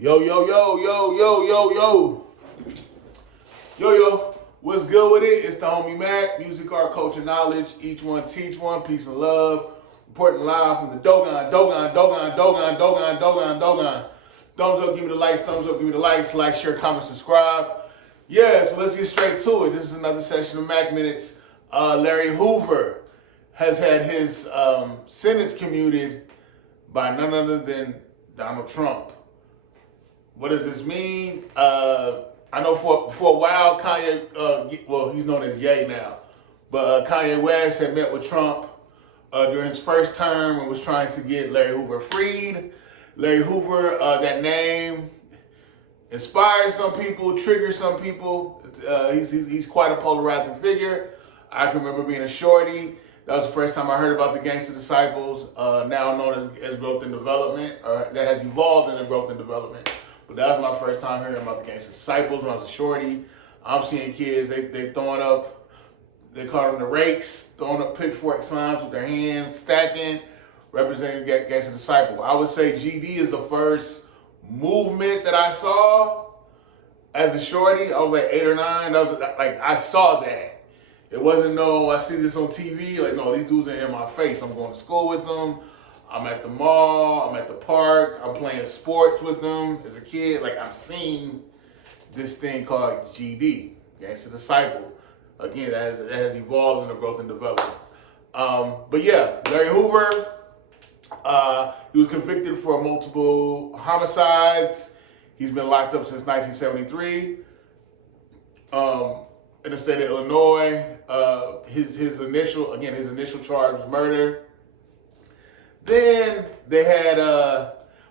Yo, yo, yo, yo, yo, yo, yo. Yo, yo. What's good with it? It's the homie MACK, music, art, culture, knowledge. Each one teach one. Peace and love. Reporting live from the Dogon. Thumbs up, give me the likes. Thumbs up, give me the likes. Like, share, comment, subscribe. Yeah, so let's get straight to it. This is another session of MACK Minutes. Larry Hoover has had his sentence commuted by none other than Donald Trump. What does this mean? I know for a while, Kanye, well, he's known as Ye now, but Kanye West had met with Trump during his first term and was trying to get Larry Hoover freed. Larry Hoover, that name inspired some people, triggered some people. He's quite a polarizing figure. I can remember being a shorty. That was the first time I heard about the Gangster Disciples, now known as Growth and Development, or that has evolved into Growth and Development. But that was my first time hearing about the Gangster Disciples when I was a shorty. I'm seeing kids, they throwing up, they call them the rakes, throwing up pitchfork signs with their hands, stacking, representing Gangster Disciple. I would say GD is the first movement that I saw as a shorty. I was like 8 or 9. I saw that. It wasn't no, I see this on TV. Like, no, these dudes are in my face. I'm going to school with them. I'm at the mall. I'm at the park. I'm playing sports with them as a kid. Like, I've seen this thing called GD, Gangster Disciple. Again, that has evolved into Growth and Development. But yeah, Larry Hoover, he was convicted for multiple homicides. He's been locked up since 1973. In the state of Illinois, his initial charge was murder. Then they had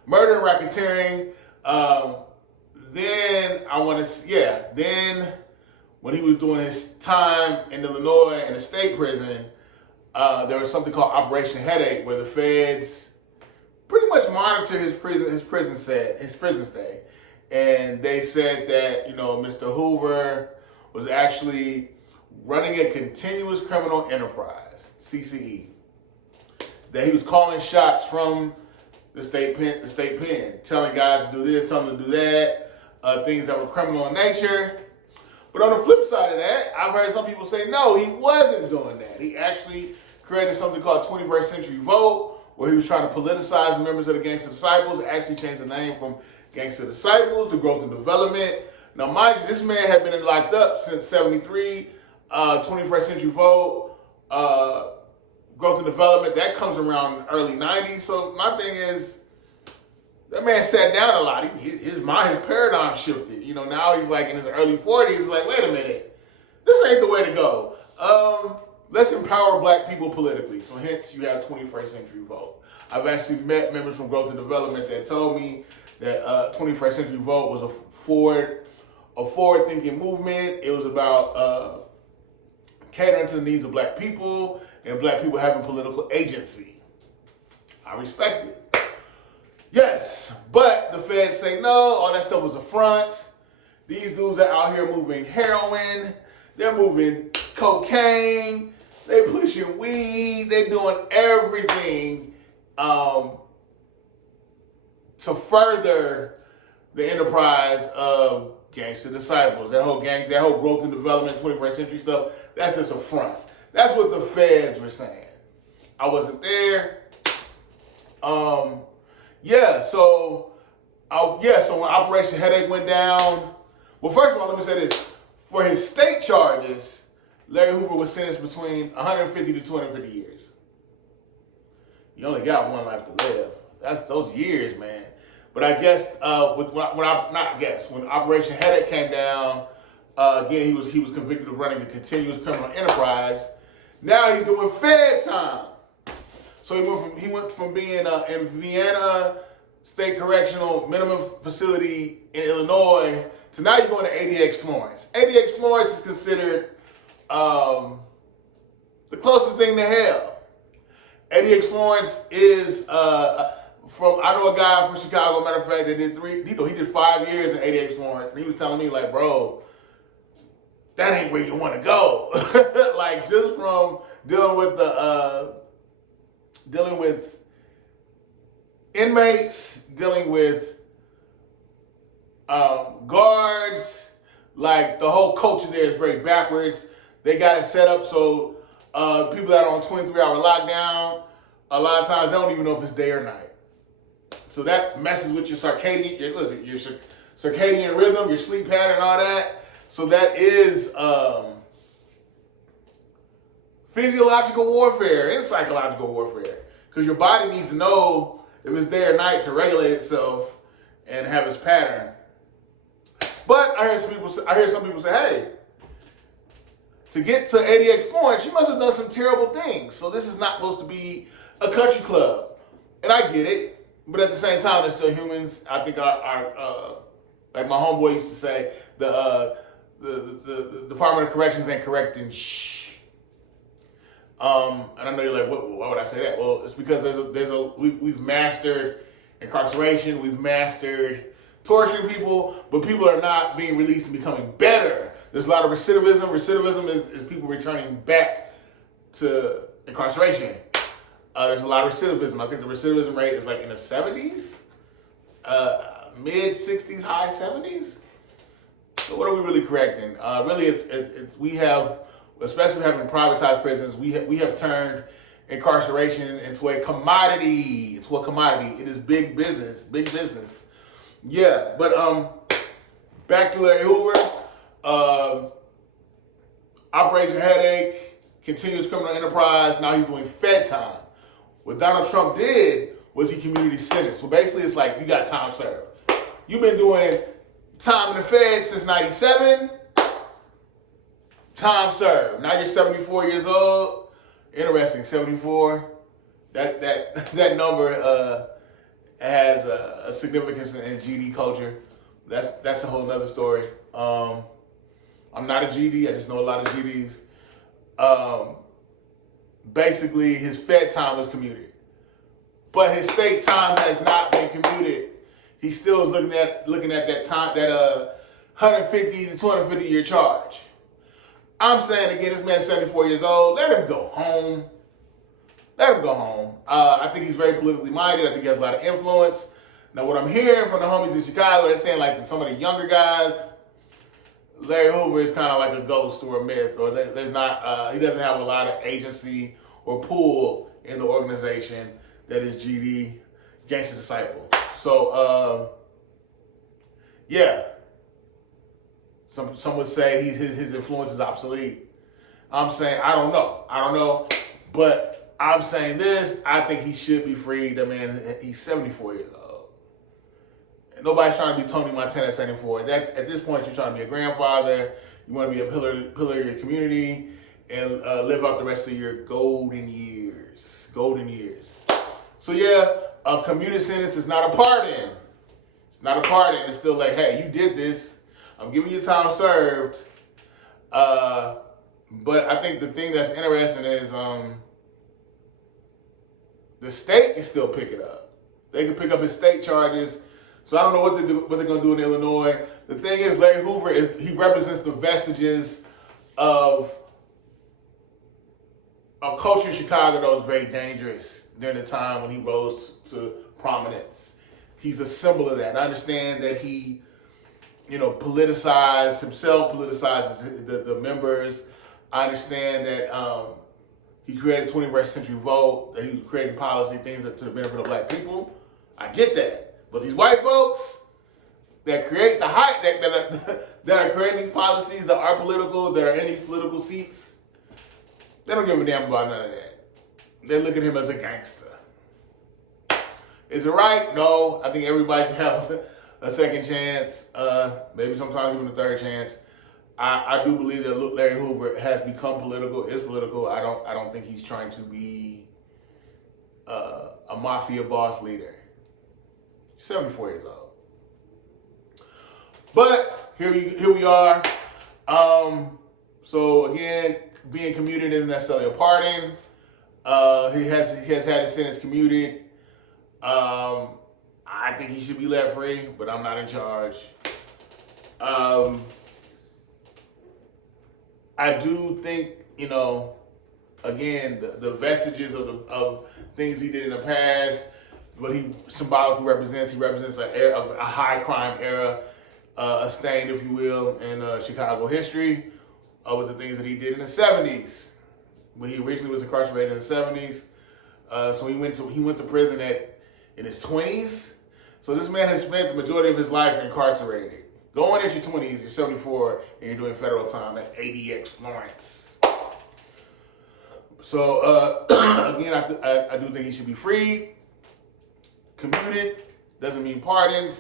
murder and racketeering. Then when he was doing his time in Illinois in a state prison, there was something called Operation Headache, where the feds pretty much monitor his prison stay, and they said that Mr. Hoover was actually running a continuous criminal enterprise, CCE. That he was calling shots from the state pen, telling guys to do this, telling them to do that, things that were criminal in nature. But on the flip side of that, I've heard some people say, no, he wasn't doing that. He actually created something called 21st Century Vote, where he was trying to politicize members of the Gangster Disciples, actually changed the name from Gangster Disciples to Growth and Development. Now, mind you, this man had been locked up since 73, 21st Century Vote, Growth and Development, that comes around early 90s. So my thing is, that man sat down a lot. His paradigm shifted. Now he's like in his early 40s. He's like, wait a minute, this ain't the way to go. Let's empower black people politically. So hence you have 21st Century Vote. I've actually met members from Growth and Development that told me that 21st Century Vote was a forward-thinking movement. It was about catering to the needs of black people and black people having political agency. I respect it. Yes, but the feds say no, all that stuff was a front. These dudes are out here moving heroin, they're moving cocaine, they pushing weed, they doing everything to further the enterprise of Gangster Disciples. That whole Growth and Development, 21st Century stuff, that's just a front. That's what the feds were saying. I wasn't there. So when Operation Headache went down, well, first of all, let me say this. For his state charges, Larry Hoover was sentenced between 150 to 250 years. You only got one life to live. That's those years, man. But I guess when Operation Headache came down, again, he was convicted of running a continuous criminal enterprise. Now he's doing Fed time. So he went from being in Vienna State Correctional Minimum Facility in Illinois to now you're going to ADX Florence. ADX Florence is considered the closest thing to hell. ADX Florence is I know a guy from Chicago, matter of fact, that he did 5 years in ADX Florence, and he was telling me, like, bro, that ain't where you want to go. Like, just from dealing with inmates, dealing with Guards, like the whole culture there is very backwards. They got it set up so people that are on 23-hour lockdown, a lot of times they don't even know if it's day or night. So that messes with your circadian rhythm, your sleep pattern, all that. So that is physiological warfare and psychological warfare, because your body needs to know if it's day or night to regulate itself and have its pattern. But I hear some people say, hey, to get to 80x points, you must have done some terrible things. So this is not supposed to be a country club. And I get it, but at the same time, they're still humans. I think our like my homeboy used to say, the Department of Corrections ain't correcting shh. And I know you're like, why would I say that? Well, it's because we've mastered incarceration, we've mastered torturing people, but people are not being released and becoming better. There's a lot of recidivism. Recidivism is people returning back to incarceration. There's a lot of recidivism. I think the recidivism rate is like in the 70s, mid 60s, high 70s. So what are we really correcting? Really, it's we have, especially having privatized prisons, we have turned incarceration into a commodity. It's a commodity. It is big business. Big business. Yeah, but back to Larry Hoover. Operation Headache, continuous criminal enterprise. Now he's doing Fed time. What Donald Trump did was he community sentenced. So basically, it's like you got time served. You've been doing time in the Fed since '97. Time served. Now you're 74 years old. Interesting, 74. That number has a significance in GD culture. That's a whole nother story. I'm not a GD. I just know a lot of GDs. Basically, his Fed time was commuted, but his state time has not been commuted. He still is looking at that time, that 150 to 250 year charge. I'm saying again, this man's 74 years old. Let him go home. Let him go home. I think he's very politically minded. I think he has a lot of influence. Now, what I'm hearing from the homies in Chicago, they're saying like some of the younger guys, Larry Hoover is kind of like a ghost or a myth, or there's not. He doesn't have a lot of agency or pull in the organization that is GD, Gangster Disciple. So, yeah. Some would say his influence is obsolete. I'm saying I don't know, but I'm saying this. I think he should be freed. I mean, he's 74 years old. Nobody's trying to be Tony Montana at 74. At this point, you're trying to be a grandfather. You want to be a pillar of your community and live out the rest of your golden years. Golden years. So yeah, a commuted sentence is not a pardon. It's not a pardon. It's still like, hey, you did this. I'm giving you time served. But I think the thing that's interesting is the state can still pick it up. They can pick up his state charges. So I don't know what they're going to do in Illinois. The thing is, Larry Hoover he represents the vestiges of a culture in Chicago that was very dangerous during the time when he rose to prominence. He's a symbol of that. I understand that he, politicized himself, politicizes the members. I understand that he created 21st Century Vote, that he was creating policy, things to the benefit of black people. I get that. But these white folks that create the hype, that are creating these policies that are political, that are in these political seats, they don't give a damn about none of that. They look at him as a gangster. Is it right? No. I think everybody should have a second chance, maybe sometimes even a third chance. I do believe that Larry Hoover has become political, is political. I don't think he's trying to be a mafia boss leader. 74 years old. But here we are. So again, being commuted isn't necessarily a pardon. He has had his sentence commuted. I think he should be let free, but I'm not in charge. I do think, again, the vestiges of things he did in the past, what he symbolically represents. He represents a high crime era. a stain, if you will, in Chicago history with the things that he did in the 70s. When he originally was incarcerated in the 70s. So he went to prison in his 20s. So this man has spent the majority of his life incarcerated. Going at your 20s, you're 74, and you're doing federal time at ADX Florence. So again, I do think he should be freed, commuted. Doesn't mean pardoned.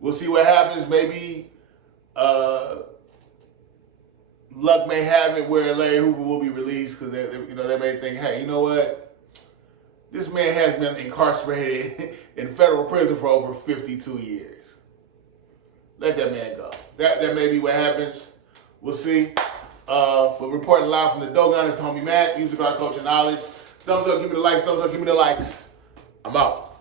We'll see what happens. Maybe luck may have it where Larry Hoover will be released because they may think, hey, you know what? This man has been incarcerated in federal prison for over 52 years. Let that man go. That may be what happens. We'll see. But reporting live from the Dogon is homie MACK, music, art, culture, knowledge. Thumbs up, give me the likes. Thumbs up, give me the likes. I'm out.